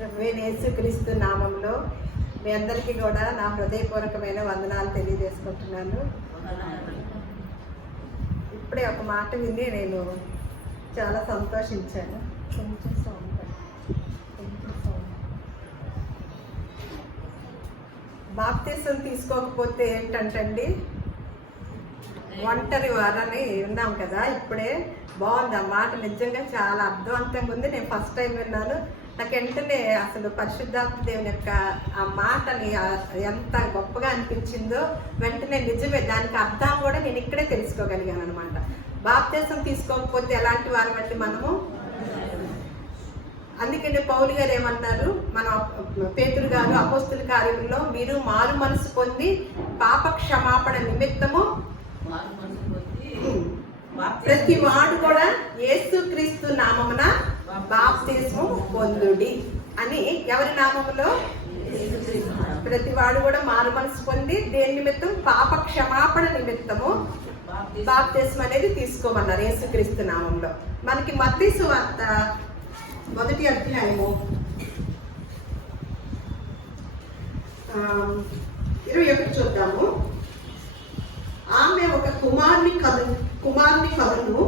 ప్రభువైన యేసుక్రీస్తు నామంలో మీ అందరికీ కూడా నా హృదయపూర్వకమైన వందనాలు తెలియజేసుకుంటున్నాను. ఇప్పుడే ఒక మాట విని నేను చాలా సంతోషించాను. బాప్తిసం తీసుకోకపోతే ఏంటంటండి, ఒంటరి వారని విన్నాం కదా. ఇప్పుడే బాగుంది ఆ మాట, నిజంగా చాలా అర్థవంతంగా ఉంది. నేను ఫస్ట్ టైం విన్నాను. నాకు వెంటనే అసలు పరిశుద్ధాత్మ దేవుని యొక్క ఆ మాటని ఎంత గొప్పగా అనిపించిందో వెంటనే నిజమే, దానికి అర్థం కూడా నేను ఇక్కడే తెలుసుకోగలిగాను అనమాట. బాప్తిసం తీసుకోకపోతే ఎలాంటి వారు అంటే మనము, అందుకనే పౌలు గారు ఏమన్నారు, మన పేతురు గారు అపోస్తుల కార్యంలో మీరు మారు మనసు పొంది పాప క్షమాపణ నిమిత్తము ప్రతి వాడు కూడా యేసుక్రీస్తు నామమున బాప్తిస్మము పొందుడి అని. ఎవరి నామములో? ప్రతి వాడు కూడా మారు మనసు పొంది దేని నిమిత్తం? పాప క్షమాపణ నిమిత్తము బాప్తిస్మం అనేది తీసుకోమన్నారు యేసుక్రీస్తు నామంలో. మనకి మత్తయి సువార్త 1వ అధ్యాయము 21 చూద్దాము. ఆమె ఒక కుమారుని కనును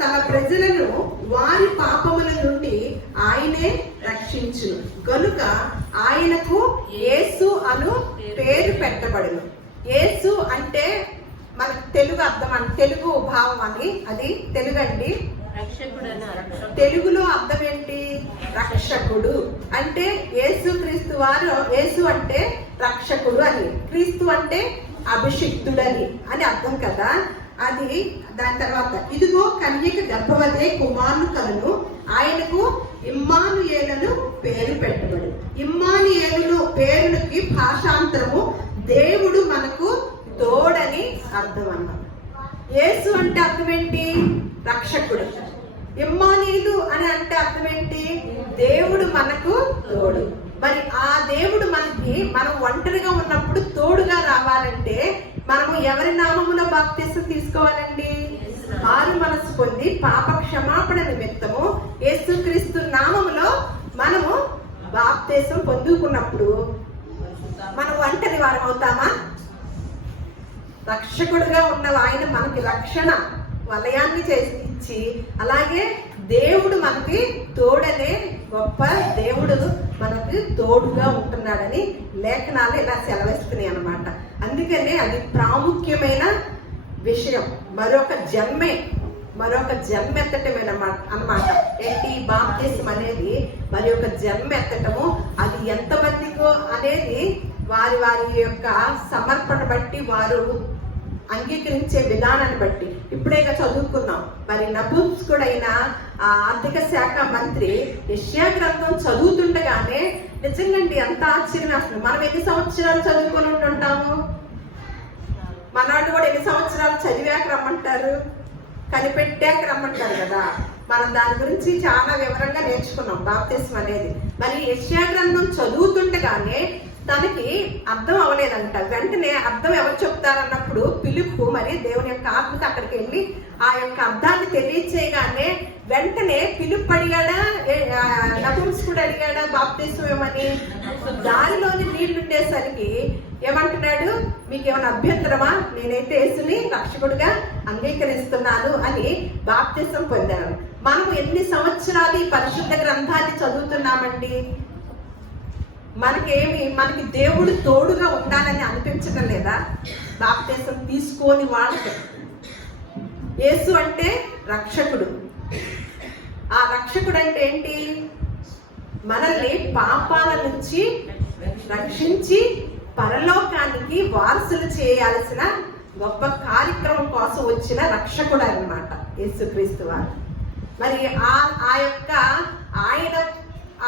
తన ప్రజలను వారి పాపముల నుండి ఆయనే రక్షించును గనుక ఆయనకు యేసు అను పేరు పెట్టబడును. యేసు అంటే మన తెలుగు అర్థం అని, తెలుగు భావం అని, అది తెలుగు అండి. తెలుగులో అర్థం ఏంటి? రక్షకుడు అంటే యేసు క్రీస్తు వారు. యేసు అంటే రక్షకుడు అని, క్రీస్తు అంటే అభిషిక్తుడని అని అర్థం కదా. అది దాని తర్వాత, ఇదిగో కన్యక గర్భవతి కుమారుని కలను ఆయనకు ఇమ్మానుయేలును పేరు పెట్టబడు. ఇమ్మానుయేలు పేరునికి భాషాంతరము దేవుడు మనకు తోడని అర్థం అన్నమాట. యేసు అంటే అర్థం ఏంటి? రక్షకుడు. ఇమ్మానుయేలు అని అంటే అర్థం ఏంటి? దేవుడు మనకు తోడు. మరి ఆ దేవుడు మనకి, మనం ఒంటరిగా ఉన్నప్పుడు తోడుగా రావాలంటే మనము ఎవరి నామములో బాప్తిసం తీసుకోవాలండి? మారు మనసు పొంది పాప క్షమాపణ నిమిత్తము యేసుక్రీస్తు నామములో మనము బాప్తిసం పొందుకున్నప్పుడు మనం ఒంటరి వారం అవుతామా? రక్షకుడుగా ఉన్న ఆయన మనకి రక్షణ వలయాన్ని ఇచ్చి, అలాగే దేవుడు మనకి తోడనే గొప్ప దేవుడు మనకు తోడుగా ఉంటున్నాడని లేఖనాలు ఇలా సెలవిస్తున్నాయి అన్నమాట. అందుకనే అది ప్రాముఖ్యమైన విషయం. మరొక జన్మెత్తటమేనమాట. ఏంటి? బాప్తిసం అనేది మరి ఒక జన్మెత్తటము. అది ఎంతమందికో అనేది వారి వారి యొక్క సమర్పణ బట్టి, వారు అంగీకరించే విధానాన్ని బట్టి. ఇప్పుడేగా చదువుకున్నాం. మరి నపుంసకుడైన ఆ ఆర్థిక శాఖ మంత్రి యెషయా గ్రంథం చదువుతుండగానే నిజంగాండి ఎంత ఆశ్చర్యం. అసలు మనం ఎన్ని సంవత్సరాలు చదువుకొని ఉంటుంటాము? మనవాళ్ళు కూడా ఎన్ని సంవత్సరాలు చదివాక రమ్మంటారు, కనిపెట్టాక రమ్మంటారు కదా. మనం దాని గురించి చాలా వివరంగా నేర్చుకున్నాం బాప్తిస్మం అనేది. మరి యెషయా గ్రంథం చదువుతుండగానే తనకి అర్థం అవ్వలేదంట. వెంటనే అర్థం ఎవరు చెప్తారన్నప్పుడు ఫిలిప్పు మరి దేవుని యొక్క ఆత్మతో అక్కడికి వెళ్ళి ఆ యొక్క అర్థాన్ని తెలియచేయగానే వెంటనే ఫిలిప్పు అడిగాడా, నపుంసకుడు అడిగాడా బాప్తిస్మం ఏమని? దారిలోని నీళ్లుండేసరికి ఏమంటున్నాడు? మీకు ఏమైనా అభ్యంతరమా? నేనైతే యేసుని రక్షకుడిగా అంగీకరిస్తున్నాను అని బాప్తిస్మం పొందాను. మనం ఎన్ని సంవత్సరాలు ఈ పరిశుద్ధ గ్రంథాన్ని చదువుతున్నామండి? మనకి దేవుడు తోడుగా ఉండాలని అనిపించడం లేదా? బాప్తిసం తీసుకోని వాళ్ళకి యేసు అంటే రక్షకుడు. ఆ రక్షకుడు అంటే ఏంటి? మనల్ని పాపాల నుంచి రక్షించి పరలోకానికి వారసులు చేయాల్సిన గొప్ప కార్యక్రమం కోసం వచ్చిన రక్షకుడు అన్నమాట యేసుక్రీస్తు వారు. మరి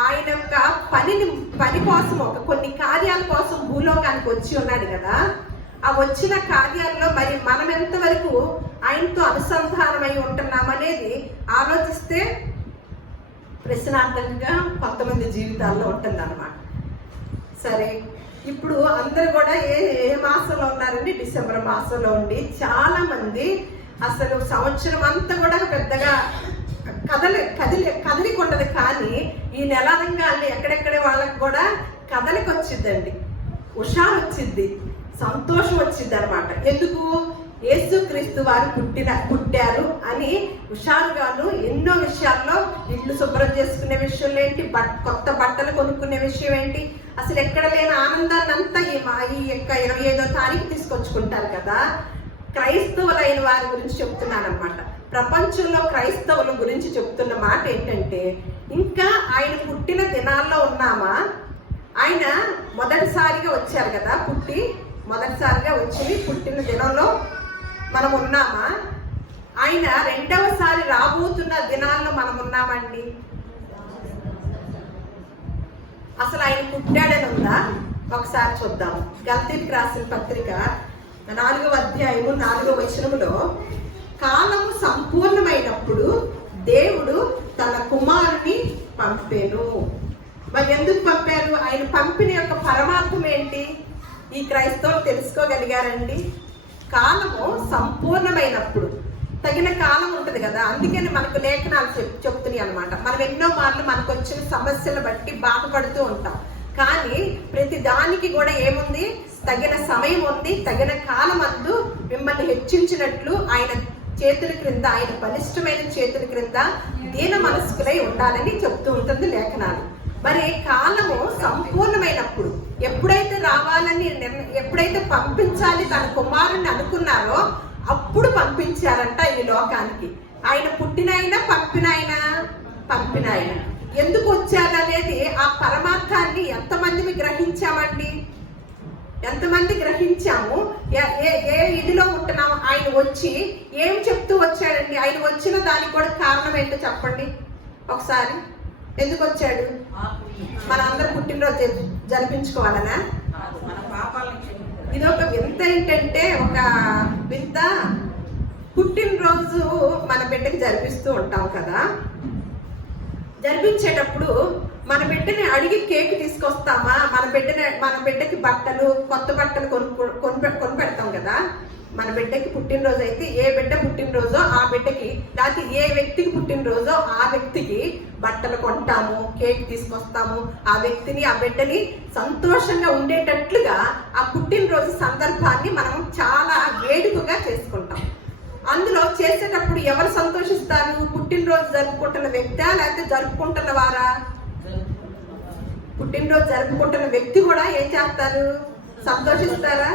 ఆయన యొక్క పని కోసం, కొన్ని కార్యాల కోసం భూలోకానికి వచ్చి ఉన్నాడు కదా. ఆ వచ్చిన కార్యాల్లో మరి మనం ఎంతవరకు ఆయనతో అనుసంధానమై ఉంటున్నామనేది ఆలోచిస్తే ప్రశ్నార్థంగా కొంతమంది జీవితాల్లో ఉంటుంది అన్నమాట. సరే, ఇప్పుడు అందరూ కూడా ఏ మాసంలో ఉన్నారండి? డిసెంబర్ మాసంలో ఉండి చాలా మంది అసలు సంవత్సరం అంతా కూడా పెద్దగా కదలిక ఉండదు. కానీ ఈ నెలారంగాన్ని ఎక్కడెక్కడ వాళ్ళకి కూడా కదలిక వచ్చిందండి, హుషారు వచ్చింది, సంతోషం వచ్చింది అనమాట. ఎందుకు? యేసుక్రీస్తు వారు పుట్టారు అని హుషారుగాను ఎన్నో విషయాల్లో ఇల్లు శుభ్రం చేసుకునే విషయంలో ఏంటి, కొత్త బట్టలు కొనుక్కునే విషయం ఏంటి, అసలు ఎక్కడ లేని ఆనందాన్ని అంతా ఈ యొక్క 25వ తారీఖు తీసుకొచ్చుకుంటారు కదా. క్రైస్తవులైన వారి గురించి చెప్తున్నాను అనమాట. ప్రపంచంలో క్రైస్తవుల గురించి చెప్తున్న మాట ఏంటంటే, ఇంకా ఆయన పుట్టిన దినాల్లో ఉన్నామా? ఆయన మొదటిసారిగా వచ్చారు కదా, మొదటిసారిగా వచ్చి పుట్టిన దినంలో మనం ఉన్నామా? ఆయన రెండవసారి రాబోతున్న దినాల్లో మనం ఉన్నామండి? అసలు ఆయన పుట్టాడని ఉందా? ఒకసారి చూద్దాం. గలతీయులకు రాసిన పత్రిక 4వ అధ్యాయము 4వ వచనములో, కాలము సంపూర్ణమైనప్పుడు దేవుడు తన కుమారుని పంపెను. మరి ఎందుకు పంపారు? ఆయన పంపిన యొక్క పరమార్థం ఏంటి? ఈ క్రైస్తవులు తెలుసుకోగలిగారండి. కాలము సంపూర్ణమైనప్పుడు, తగిన కాలం ఉంటుంది కదా, అందుకని మనకు లేఖనాలు చెప్తున్నాయి అనమాట. మనం ఎన్నో మార్లు మనకు వచ్చిన సమస్యలు బట్టి బాధపడుతూ ఉంటాం. కానీ ప్రతి దానికి కూడా ఏముంది? తగిన సమయం ఉంది. తగిన కాలం అందు మిమ్మల్ని హెచ్చించినట్లు ఆయన చేతుల క్రింద, ఆయన బలిష్టమైన చేతుల క్రింద దీన మనస్కులై ఉండాలని చెప్తూ ఉంటుంది లేఖనాలు. మరి కాలము సంపూర్ణమైనప్పుడు, ఎప్పుడైతే రావాలని ఎప్పుడైతే పంపించాలి తన కుమారుని అనుకున్నారో అప్పుడు పంపించారంట ఈ లోకానికి. ఆయన పుట్టినైనా పంపినాయన ఎందుకు వచ్చారనేది, ఆ పరమార్థాన్ని ఎంతమంది గ్రహించామండి? ఎంతమంది గ్రహించాము? ఏ ఇదిలో ఉంటున్నాము? ఆయన వచ్చి ఏం చెప్తూ వచ్చాడండి? ఆయన వచ్చిన దానికి కూడా కారణం ఏంటో చెప్పండి ఒకసారి. ఎందుకు వచ్చాడు? మనందరూ పుట్టినరోజు జరిపించుకోవాలనా? ఇది ఒక వింత. ఏంటంటే ఒక వింత, పుట్టినరోజు మన బిడ్డకి జరిపిస్తూ ఉంటాం కదా. జరిపించేటప్పుడు మన బిడ్డని అడిగి కేక్ తీసుకొస్తామా? మన బిడ్డకి బట్టలు, కొత్త బట్టలు కొని పెడతాం కదా. మన బిడ్డకి పుట్టినరోజు అయితే ఏ బిడ్డ పుట్టినరోజో ఆ బిడ్డకి, లేకపోతే ఏ వ్యక్తికి పుట్టినరోజో ఆ వ్యక్తికి బట్టలు కొంటాము, కేక్ తీసుకొస్తాము. ఆ వ్యక్తిని, ఆ బిడ్డని సంతోషంగా ఉండేటట్లుగా ఆ పుట్టినరోజు సందర్భాన్ని మనం చాలా వేడుకగా చేసుకుంటాం. అందులో చేసేటప్పుడు ఎవరు సంతోషిస్తారు? పుట్టినరోజు జరుపుకుంటున్న వ్యక్తి లేకపోతే జరుపుకుంటున్న వారా? పుట్టినరోజు జరుపుకుంటున్న వ్యక్తి కూడా ఏం చేస్తారు? సంతోషిస్తారా?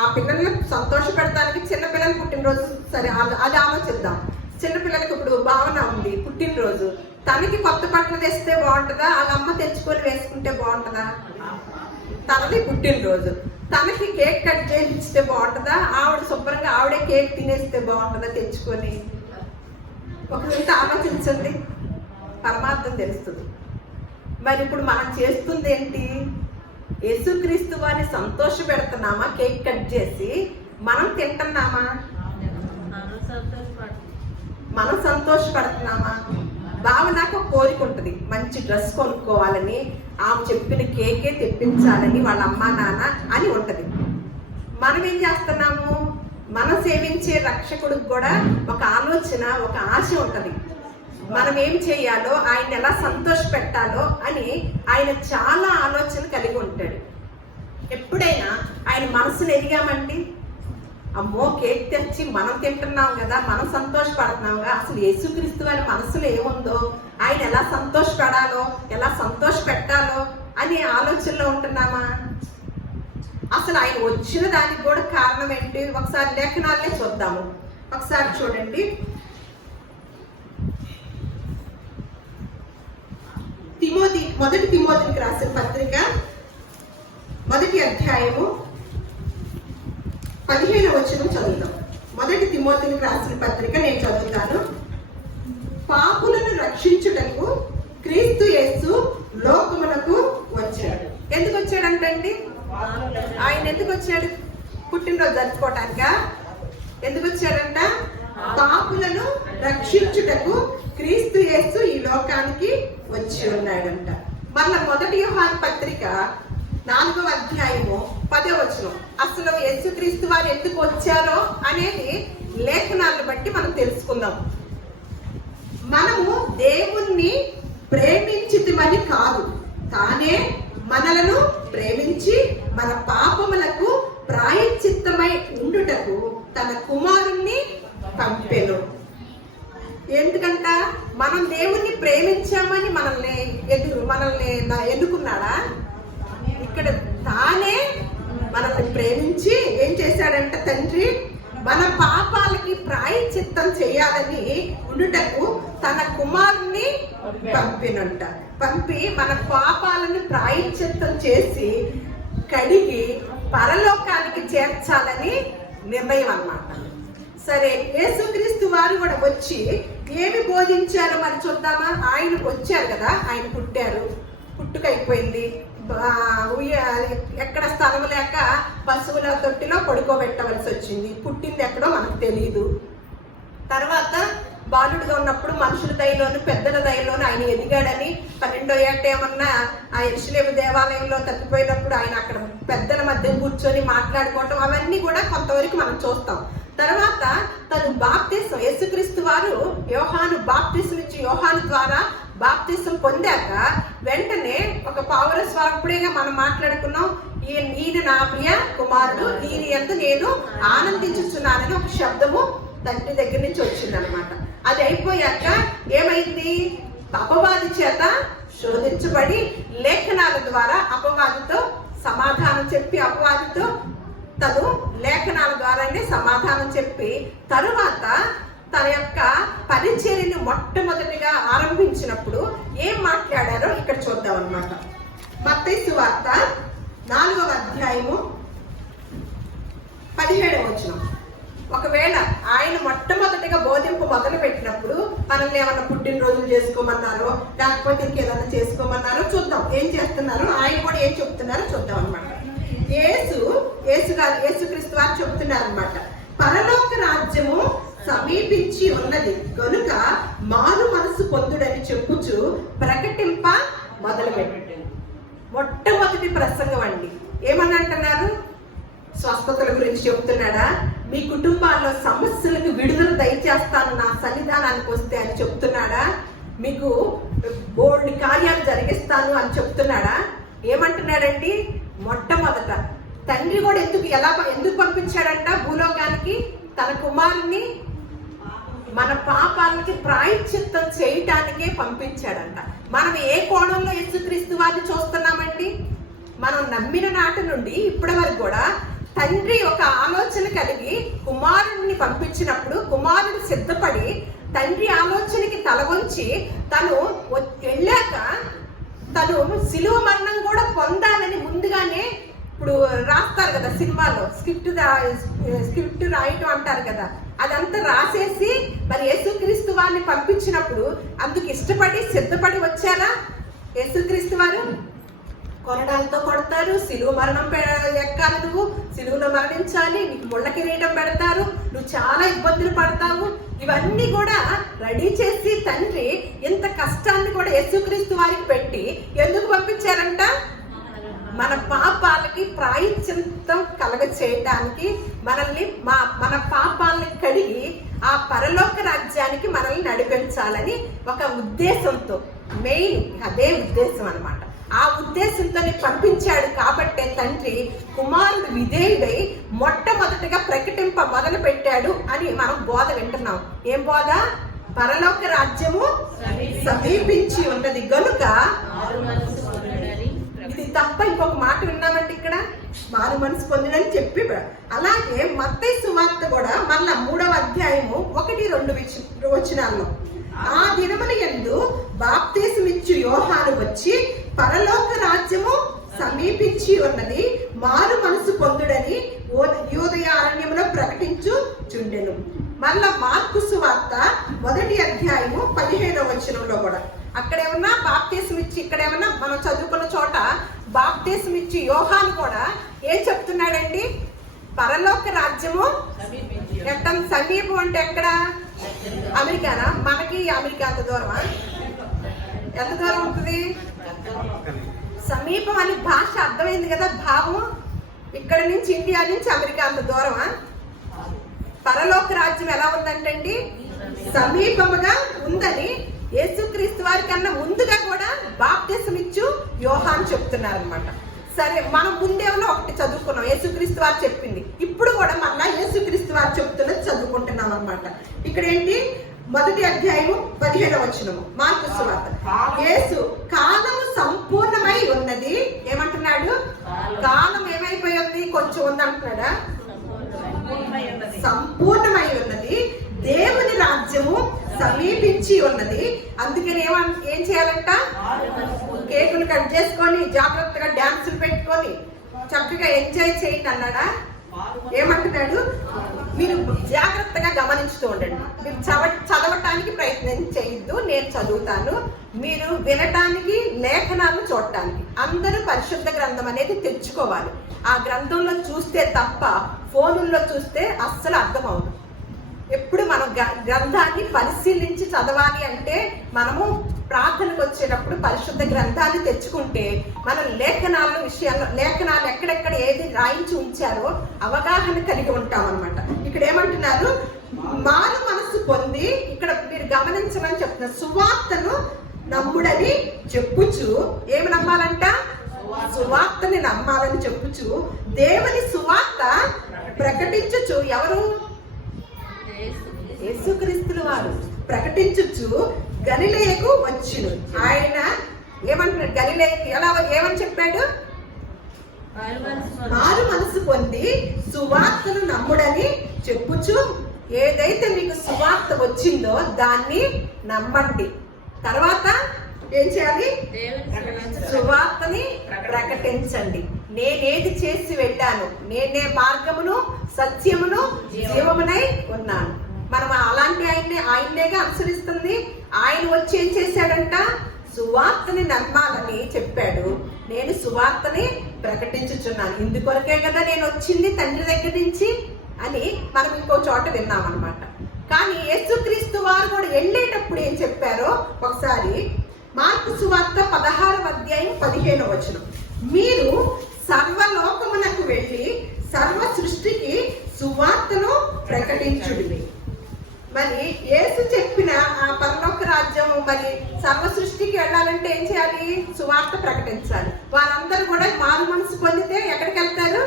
ఆ పిల్లల్ని సంతోష పెడతానికి చిన్నపిల్లలు పుట్టినరోజు, సరే అది ఆలోచిద్దాం. చిన్నపిల్లలకి ఇప్పుడు భావన ఉంది, పుట్టినరోజు, తనకి కొత్త బట్టలు తెస్తే బాగుంటుందా? వాళ్ళ అమ్మ తెచ్చుకొని వేసుకుంటే బాగుంటుందా? తనది పుట్టినరోజు, తనకి కేక్ కట్ చేసి ఇస్తే బాగుంటుందా? ఆవిడ శుభ్రంగా ఆవిడే కేక్ తినేస్తే బాగుంటుందా తెచ్చుకొని? ఒకరింత ఆలోచించండి, పరమార్థం తెలుస్తుంది. మరి ఇప్పుడు మనం చేస్తుంది ఏంటి? యేసుక్రీస్తు వారిని సంతోష పెడుతున్నామా? కేక్ కట్ చేసి మనం తింటున్నామా? మనం సంతోషపడుతున్నామా? భావనకు కోరిక ఉంటుంది, మంచి డ్రెస్ కొనుక్కోవాలని, ఆమె చెప్పిన కేకే తెప్పించాలని వాళ్ళ అమ్మా నాన్న అని ఉంటది. మనం ఏం చేస్తున్నాము? మనం సేవించే రక్షకుడికి కూడా ఒక ఆలోచన, ఒక ఆశ ఉంటది. మనం ఏం చేయాలో, ఆయన ఎలా సంతోష పెట్టాలో అని ఆయన చాలా ఆలోచన కలిగి ఉంటాడు. ఎప్పుడైనా ఆయన మనసును ఎదిగామండి, అమ్మో కేక్ తెచ్చి మనం తింటున్నాం కదా, మనం సంతోషపడుతున్నాంగా, అసలు యేసుక్రీస్తు వారి మనసులో ఏముందో, ఆయన ఎలా సంతోషపడాలో, ఎలా సంతోష పెట్టాలో అని ఆలోచనలో ఉంటున్నామా? అసలు ఆయన వచ్చిన దానికి కూడా కారణం ఏంటి? ఒకసారి లేఖనాలనే చూద్దాము. ఒకసారి చూడండి, మొదటి తిమోతికి రాసిన పత్రిక 1వ అధ్యాయము 15వ వచనం చదువుతాం. 1 తిమోతికి రాసిన పత్రిక నేను చదువుతాను. పాపులను రక్షించుటకు క్రీస్తు యేసు లోకమునకు వచ్చాడు. ఎందుకు వచ్చాడంటండి? ఆయన ఎందుకు వచ్చాడు? పుట్టినరోజు జరుపుకోవటానిక? ఎందుకు వచ్చాడంట? పాపులను రక్షించుటకు క్రీస్తు యేసు ఈ లోకానికి వచ్చి ఉన్నాడంట. మళ్ళా 1 యోహాను పత్రిక 4వ అధ్యాయము 10వ వచనం. అసలు యేసుక్రీస్తు వారు ఎందుకు వచ్చారో అనేది లేఖనాలను బట్టి మనం తెలుసుకుందాం. మనము దేవుణ్ణి ప్రేమించితిమని కాదు, తానే మనలను ప్రేమించి మన పాపములకు ప్రాయశ్చిత్తమై ఉండుటకు తన కుమారుణ్ణి పంపెను. ఎందుకంట మనం దేవుణ్ణి ప్రేమించామని మనల్ని ఎన్నుకున్నాడా? ఇక్కడ తానే మనల్ని ప్రేమించి ఏం చేశాడంట? తండ్రి మన పాపాలకి ప్రాయశ్చిత్తం చేయాలని ఉండుటకు తన కుమారుణ్ణి పంపినంట. పంపి మన పాపాలను ప్రాయశ్చిత్తం చేసి కడిగి పరలోకానికి చేర్చాలని నిర్ణయం అన్నమాట. సరే, యేసుక్రీస్తు వారు కూడా వచ్చి ఏమి బోధించారో మరి చూద్దామా? ఆయన వచ్చారు కదా, ఆయన పుట్టారు, పుట్టుకైపోయింది, ఎక్కడ స్థలం లేక పశువుల తొట్టిలో పడుకోబెట్టవలసి వచ్చింది. పుట్టింది ఎక్కడో మనకు తెలియదు. తర్వాత బాలుడిగా ఉన్నప్పుడు మనుషుల దయలోను పెద్దల దయలోను ఆయన ఎదిగాడని 12వ ఏట ఏమన్నా ఆ యెరూషలేము దేవాలయంలో తప్పిపోయినప్పుడు ఆయన అక్కడ పెద్దల మధ్య కూర్చొని మాట్లాడుకోవటం అవన్నీ కూడా కొంతవరకు మనం చూస్తాం. తర్వాత తను బాప్తిసం, యేసుక్రీస్తు వారు బాప్తిసం ఇచ్చి యోహాను ద్వారా బాప్తిసం పొందాక వెంటనే ఒక పావుర స్వరపుడేగా మనం మాట్లాడుకున్నాం, ఈయన నా ప్రియ కుమారుడు, ఈయన యందు నేను ఆనందించుచున్నానని ఒక శబ్దము తండ్రి దగ్గర నుంచి వచ్చిందనమాట. అది అయిపోయాక ఏమైంది? అపవాది చేత శోధించబడి లేఖనాల ద్వారా అపవాదితో సమాధానం చెప్పి, అపవాదితో తను లేఖనాల ద్వారానే సమాధానం చెప్పి తరువాత తన యొక్క పరిచర్యను మొట్టమొదటిగా ఆరంభించినప్పుడు ఏం మాట్లాడారో ఇక్కడ చూద్దాం అన్నమాట. మత్తయి సువార్త 4వ అధ్యాయము 17వ వచనం. ఒకవేళ ఆయన మొట్టమొదటిగా బోధింపు మొదలు పెట్టినప్పుడు మనల్ని ఏమన్నా పుట్టినరోజులు చేసుకోమన్నారో లేకపోతే ఇంకేదన్నా చేసుకోమన్నారో చూద్దాం. ఏం చేస్తున్నారో ఆయన కూడా ఏం చెప్తున్నారో చూద్దాం అనమాట. యేసుక్రీస్తు వారు చెప్తున్నారు అనమాట. పరలోక రాజ్యము సమీపించి ఉన్నది కనుక మారు మనసు పొందుడని చెప్పుచు ప్రకటింప మొదలుపెట్టాడు. మొట్టమొదటి ప్రసంగం అండి. ఏమని అంటున్నారు? స్వస్థతల గురించి చెప్తున్నాడా? మీ కుటుంబాల్లో సమస్యలకు విడుదల దయచేస్తాను నా సన్నిధానానికి వస్తే అని చెప్తున్నాడా? మీకు బోల్డ్ కార్యాలు జరిగిస్తాను అని చెప్తున్నాడా? ఏమంటున్నాడండి? మొట్టమొదట తండ్రి కూడా ఎందుకు పంపించాడంట భూలోకానికి? తన కుమారుని మన పాపాలకి ప్రాయశ్చిత్తం చేయటానికే పంపించాడంట. మనం ఏ కోణంలో యేసుక్రీస్తు వారిని చూస్తున్నామండి? మనం నమ్మిన నాటి నుండి ఇప్పటి వరకు కూడా తండ్రి ఒక ఆలోచన కలిగి కుమారుడిని పంపించినప్పుడు కుమారుడు సిద్ధపడి తండ్రి ఆలోచనకి తల వంచి తను వెళ్ళాక తను శిలువ మరణం కూడా పొందాలని ముందుగానే ఇప్పుడు రాస్తారు కదా సినిమాలో, స్క్రిప్ట్ రాయటం అంటారు కదా, అదంతా రాసేసి మరి యేసుక్రీస్తు వారిని పంపించినప్పుడు అందుకు ఇష్టపడి సిద్ధపడి వచ్చారా యేసుక్రీస్తు వారు? కొరడాలతో కొడతారు, సిలువ మరణం ఎక్కాలి, నువ్వు సిలువలో మరణించాలి, నీకు ముళ్ళ కిరీటం పెడతారు, నువ్వు చాలా ఇబ్బందులు పడతావు, ఇవన్నీ కూడా రెడీ చేసి తండ్రి ఇంత కష్టాన్ని కూడా యేసుక్రీస్తు వారికి పెట్టి ఎందుకు పంపించారంట? మన పాపాలకి ప్రాయశ్చిత్తం కలగ చేయడానికి, మనల్ని మన పాపాలని కడిగి ఆ పరలోక రాజ్యానికి మనల్ని నడిపించాలని ఒక ఉద్దేశంతో, మెయిన్ అదే ఉద్దేశం అన్నమాట. ఆ ఉద్దేశంతోనే పంపించాడు. కాబట్టే తండ్రి కుమారుడు విధేయుడై మొట్టమొదటిగా ప్రకటింప మొదలు పెట్టాడు అని మనం బోధ వింటున్నాం. ఏం బోధ? పరలోక రాజ్యము సమీపించి ఉన్నది గనుక. ఇది తప్ప ఇంకొక మాట విన్నామండి ఇక్కడ, మారు మనసు పొందినని చెప్పి. అలాగే మత్తయి సువార్త కూడా మళ్ళా 3వ అధ్యాయము 1-2 వచనాల్లో, ఆ దినముల యందు బాప్తిసమిచ్చు యోహాను వచ్చి పరలోక రాజ్యము సమీపించి ఉన్నది, మారు మనసు పొందుడని యూదయ అరణ్యములో ప్రకటించుచుండెను. మళ్ళా మార్కు సువార్త 1వ అధ్యాయము 15వ వచనంలో కూడా అక్కడేమన్నా బాప్తిసమిచ్చి, ఇక్కడేమన్నా మనం చదువుకున్న చోట బాప్తిసమిచ్చి యోహాను కూడా ఏం చెప్తున్నాడండి? పరలోక రాజ్యము ఎక్కడ సమీపం అంటే ఎక్కడ? అమెరికానా? మనకి అమెరికా అంత దూరమా? ఎంత దూరం ఉంటుంది? సమీపం అని భాష అర్థమైంది కదా, భావం. ఇక్కడ నుంచి ఇండియా నుంచి అమెరికా అంత దూరమా? పరలోక రాజ్యం ఎలా ఉందంటండి? సమీపముగా ఉందని యేసుక్రీస్తు వారి కన్నా ముందుగా కూడా బాప్తిసం ఇచ్చు యోహాను చెప్తున్నారు అనమాట. సరే, మనం ముందేమో ఒకటి చదువుకున్నాం, యేసుక్రీస్తు వారు చెప్పింది. ఇప్పుడు కూడా మళ్ళా యేసుక్రీస్తు వారు చెప్తున్నది చదువుకుంటున్నాం అనమాట. ఇక్కడ ఏంటి? 1వ అధ్యాయము 15వ వచనము, మార్కు సువార్త. యేసు కాలము సంపూర్ణమై ఉన్నది. ఏమంటున్నాడు? కాలం ఏమైపోయింది? కొంచెం ఉంది అంటున్నాడా? సంపూర్ణమై ఉన్నది. దేవుని రాజ్యము సమీపించి ఉన్నది. అందుకని ఏం చేయాలంట? కేకులు కట్ చేసుకొని జాగ్రత్తగా డాన్సులు పెట్టుకొని చక్కగా ఎంజాయ్ చేయండి అన్నాడా? ఏమంటున్నాడు? మీరు జాగ్రత్తగా గమనించుతూ ఉండండి. మీరు చదవటానికి ప్రయత్నం చేయొద్దు, నేను చదువుతాను. మీరు వినటానికి, లేఖనాలను చూడటానికి. అందరూ పరిశుద్ధ గ్రంథం అనేది తెచ్చుకోవాలి. ఆ గ్రంథంలో చూస్తే తప్ప ఫోనుల్లో చూస్తే అస్సలు అర్థం అవుతుంది. ఎప్పుడు మనం గ్రంథాన్ని పరిశీలించి చదవాలి. అంటే మనము ప్రార్థనకు వచ్చేటప్పుడు పరిశుద్ధ గ్రంథాన్ని తెచ్చుకుంటే మనం లేఖనాలు ఎక్కడెక్కడ ఏది రాయించి ఉంచారో అవగాహన కలిగి ఉంటాం అనమాట. ఇక్కడ ఏమంటున్నారు? మారు మనసు పొంది, ఇక్కడ మీరు గమనించమని చెప్తున్నారు. సువార్తను నమ్ముడని చెప్పుచు, ఏమి నమ్మాలంట? సువార్తని నమ్మాలని చెప్పుచు దేవుని సువార్త ప్రకటించుచు. ఎవరు? యేసుక్రీస్తుల వారు ప్రకటించుచు గలిలయకు వచ్చును. ఆయన ఏమంటున్నాడు? గలిలయకు ఏమని చెప్పాడు? మారు మనసు పొంది సువార్తను నమ్ముడని చెప్పుచు. ఏదైతే మీకు సువార్త వచ్చిందో దాన్ని నమ్మండి. తర్వాత ఏం చేయాలి? సువార్తని ప్రకటించండి. నేనేది చేసి వెళ్ళాను, నేనే మార్గమును సత్యమును జీవమునై ఉన్నాను. మనం అలాంటి ఆయన్నేగా అనుసరిస్తుంది. ఆయన వచ్చి ఏం చేశాడంట? సువార్తని నమ్మాలని చెప్పాడు. నేను సువార్తని ప్రకటించుచున్నాను. ఇందుకొరకే కదా నేను వచ్చింది తండ్రి దగ్గర నుంచి అని మనం ఇంకో చోట విన్నాం అనమాట. కానీ యేసుక్రీస్తు వారు కూడా వెళ్ళేటప్పుడు ఏం చెప్పారో ఒకసారి మార్కు సువార్త 16వ అధ్యాయం 15వ వచనం. మీరు సర్వలోకమునకు వెళ్ళి సర్వ సృష్టికి సువార్తను ప్రకటించుడి. మరి యేసు చెప్పిన ఆ పరలోక రాజ్యం మరి సర్వ సృష్టికి వెళ్ళాలంటే ఏం చేయాలి? సువార్త ప్రకటించాలి. వారందరూ కూడా మారు మనసు పొందితే ఎక్కడికి వెళ్తారు?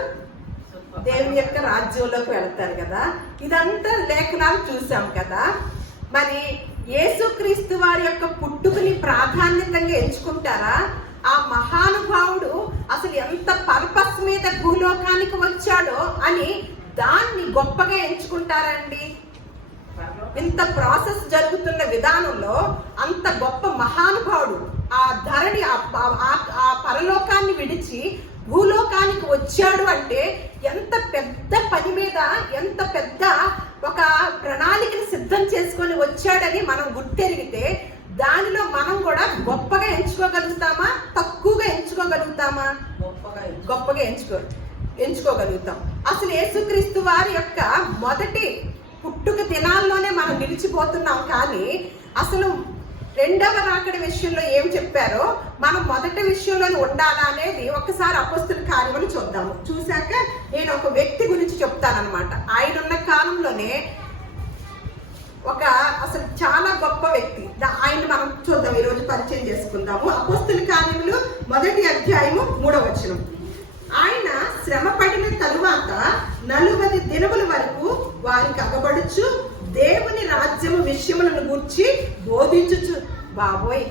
దేవుని యొక్క రాజ్యంలోకి వెళ్తారు కదా. ఇదంతా లేఖనాలు చూసాం కదా. మరి యేసుక్రీస్తు వారి యొక్క పుట్టుకని ప్రాధాన్యతంగా ఎంచుకుంటారా? ఆ మహానుభావుడు అసలు ఎంత పర్పస్ మీద భూలోకానికి వచ్చాడో అని దాన్ని గొప్పగా ఎంచుకుంటారండి. ఇంత ప్రాసెస్ జరుగుతున్న విధానంలో అంత గొప్ప మహానుభావుడు ఆ ధరణి ఆ పరలోకాన్ని విడిచి భూలోకానికి వచ్చాడు అంటే ఎంత పెద్ద పని మీద, ఎంత పెద్ద ఒక ప్రణాళికను సిద్ధం చేసుకొని వచ్చాడని మనం గుర్తెరిగితే దానిలో మనం కూడా గొప్పగా ఎంచుకోగలుగుతామా? తక్కువగా ఎంచుకోగలుగుతామా? గొప్పగా ఎంచుకోగలుగుతాం. అసలు యేసుక్రీస్తు వారి యొక్క మొదటి పుట్టుక దినాల్లోనే మనం నిలిచిపోతున్నాం. కానీ అసలు రెండవ రాకడ విషయంలో ఏం చెప్పారో మనం మొదటి విషయంలో ఉండాలా అనేది ఒకసారి అపోస్తుల కార్యములు చూద్దాము. చూశాక నేను ఒక వ్యక్తి గురించి చెప్తానన్నమాట. ఆయన ఉన్న కాలంలోనే ఒక అసలు చాలా గొప్ప వ్యక్తి, ఆయన మనం చూద్దాం, ఈరోజు పరిచయం చేసుకుందాము. అపోస్తుల కార్యములు 1వ అధ్యాయము 3వ వచనం. ఆయన శ్రమ పడిన తరువాత 40 దినముల వరకు వారికి అగబడుచు దేవుని రాజ్యము విషయములను గూర్చి బోధించుచు. బాబోయ్,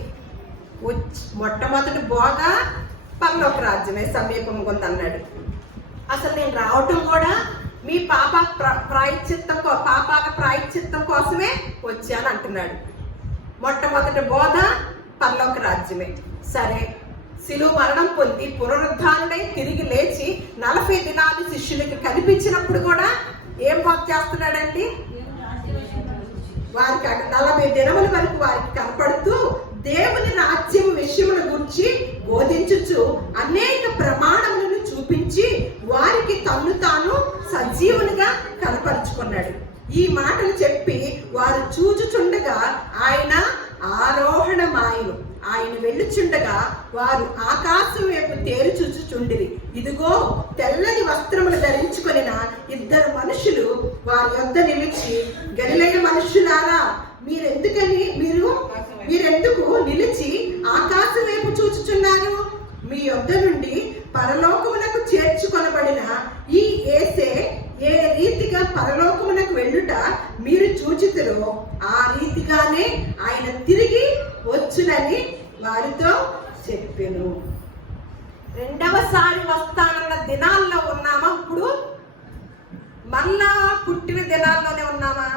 మొట్టమొదటి బోధ పరలోక రాజ్యమే సమీపంగా ఉంది అన్నాడు. అసలు నేను రావటం కూడా మీ పాపాల ప్రాయశ్చిత్తం కోసమే వచ్చాను అంటున్నాడు. మొట్టమొదటి బోధ పరలోక రాజ్యమే. సరే, శిలువ మరణం పొంది పునరుద్ధానుడై తిరిగి లేచి 40 దినాలు శిష్యులకు కనిపించినప్పుడు కూడా ఏం బోధ చేస్తున్నాడండి? వారికి 40 దినముల వరకు వారికి కనపడుతూ దేవుని రాజ్యం విషయముల గురించి బోధించుచు అనేక ప్రమాణములను చూపించి వారికి తన్ను తాను సజీవునిగా కనపరుచుకున్నాడు. ఈ మాటలు చెప్పి వారు చూచుచుండగా ఆయన ఆరోహణమాయను. ఆయన వెళ్ళుచుండగా వారు ఆకాశం వైపు తేరి చూచుచుండిరి. ఇదిగో తెల్లని వస్త్రములు ధరించుకొనిన 2 మనుషులు వారి యొద్ద నిలిచి, గలిలయ మనుష్యులారా, మీరెందుకు నిలిచి ఆకాశం వైపు చూచుచున్నారు? మీ యొద్ద నుండి పరలోకమునకు చేర్చుకొనబడిన ఈ యేసే ఏ రీతిగా పరలోకమునకు వెళ్ళుట మీరు చూచితిరో ఆ రీతిగానే ఆయన తిరిగి వచ్చునని వారితో చెప్పెను. రెండవసారి వస్తానన్న దినాల్లో ఉన్నామా? ఇప్పుడు మళ్ళా పుట్టిన దినాల్లోనే ఉన్నామా?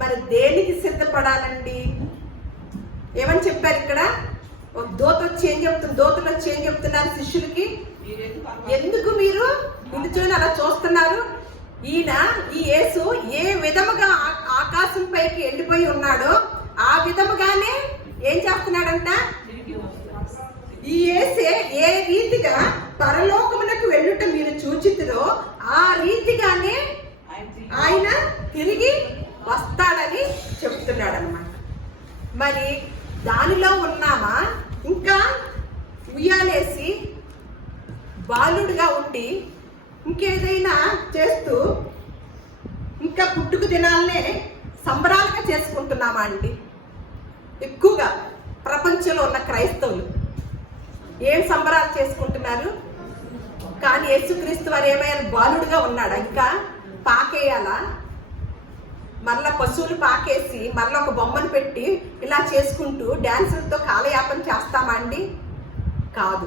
మరి దేనికి సిద్ధపడాలండి? ఏమని చెప్పారు ఇక్కడ? ఒక దూతలు వచ్చి ఏం చెప్తున్నారు శిష్యులకి? ఎందుకు మీరు నిలుచొని అలా చూస్తున్నారు? ఈ యేసు ఏ విధముగా ఆకాశం పైకి వెళ్ళిపోయి ఉన్నాడో ఆ విధముగానే ఏం చేస్తున్నాడంట? ఈ యేసే ఏ రీతిగా పరలోకమునకు వెళ్ళుట మీరు చూచితిరో ఆ రీతిగానే ఆయన తిరిగి వస్తాడని చెప్తున్నాడు అన్నమాట. మరి దానిలో ఉన్నామా? ఇంకా ఉయ్యాలేసి బాలుడుగా ఉండి ఇంకేదైనా చేస్తూ ఇంకా పుట్టుక దినాలనే సంబరాలుగా చేసుకుంటున్నామా అండి? ఎక్కువగా ప్రపంచంలో ఉన్న క్రైస్తవులు ఏం సంబరాలు చేసుకుంటున్నారు? కానీ యేసుక్రీస్తు వారు ఏమైనా బాలుడుగా ఉన్నాడా? ఇంకా పాకేయాలా? మళ్ళా పశువులు పాకేసి మళ్ళీ ఒక బొమ్మను పెట్టి ఇలా చేసుకుంటూ డ్యాన్సులతో కాలయాపన చేస్తామా అండి? కాదు.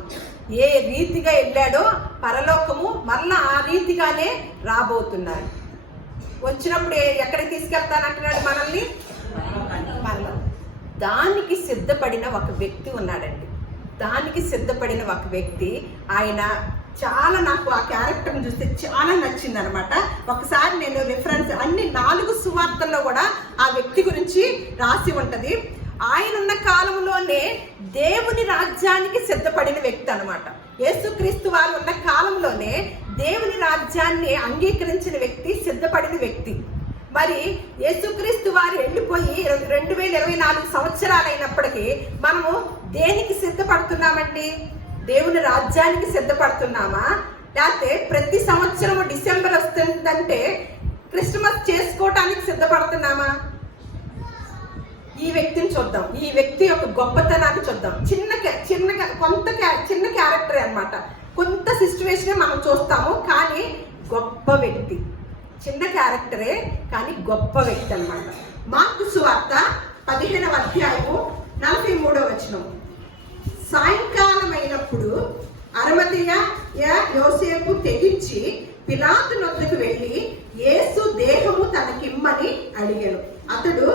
ఏ రీతిగా వెళ్ళాడో పరలోకము మళ్ళా ఆ రీతిగానే రాబోతున్నారు. వచ్చినప్పుడు ఎక్కడికి తీసుకెళ్తానంటున్నాడు మనల్ని? దానికి సిద్ధపడిన ఒక వ్యక్తి ఉన్నాడండి. దానికి సిద్ధపడిన ఒక వ్యక్తి ఆయన చాలా, నాకు ఆ క్యారెక్టర్ని చూస్తే చాలా నచ్చింది అనమాట. ఒకసారి నేను రిఫరెన్స్ అన్ని 4 సువార్తల్లో కూడా ఆ వ్యక్తి గురించి రాసి ఉంటది. ఆయన ఉన్న కాలంలోనే దేవుని రాజ్యానికి సిద్ధపడిన వ్యక్తి అనమాట. యేసుక్రీస్తు వారు ఉన్న కాలంలోనే దేవుని రాజ్యాన్ని అంగీకరించిన వ్యక్తి, సిద్ధపడిన వ్యక్తి. మరి యేసుక్రీస్తు వారు వెళ్ళిపోయి 2024 సంవత్సరాలు అయినప్పటికీ మనము దేనికి సిద్ధపడుతున్నామండి? దేవుని రాజ్యానికి సిద్ధపడుతున్నామా? లేకపోతే ప్రతి సంవత్సరం డిసెంబర్ వస్తుందంటే క్రిస్మస్ చేసుకోవటానికి సిద్ధపడుతున్నామా? ఈ వ్యక్తిని చూద్దాం. ఈ వ్యక్తి యొక్క గొప్పతనాన్ని చూద్దాం. చిన్న క్యారెక్టర్ అన్నమాట. కొంత సిచ్యువేషన్ మనం చూస్తాము, కానీ గొప్ప వ్యక్తి. చిన్న క్యారెక్టరే కానీ గొప్ప వ్యక్తి అన్నమాట. మార్కు సువార్త 15వ అధ్యాయము 43వ వచనం. సాయంకాలం అయినప్పుడు అరిమతయ యోసేపు తెగించి పిలాతు నొద్దకు వెళ్ళి యేసు దేహము తనకిమ్మని అడిగాను. అతడు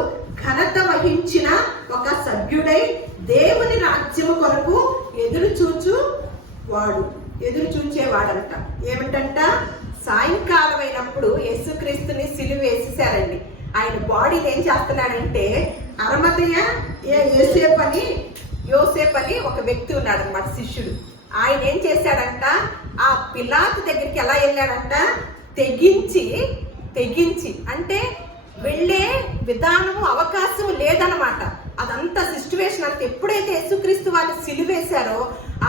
ఘనత వహించిన ఒక సభ్యుడై దేవుని రాజ్యము కొరకు ఎదురు చూచేవాడంట. ఏమిటంట? సాయంకాలం అయినప్పుడు యేసుక్రీస్తుని సిలువ వేసేసారండి. ఆయన బాడీని ఏం చేస్తున్నాడంటే అరిమతయ యోసేపు అని ఒక వ్యక్తి ఉన్నాడు అన్నమాట, శిష్యుడు. ఆయన ఏం చేశాడంట? ఆ పిలాతు దగ్గరికి ఎలా వెళ్ళాడంట? తెగించి అంటే వెళ్ళే విధానము, అవకాశం లేదనమాట. అదంతా సిచ్యువేషన్ అంతా ఎప్పుడైతే యేసుక్రీస్తు వారిని సిలువేశారో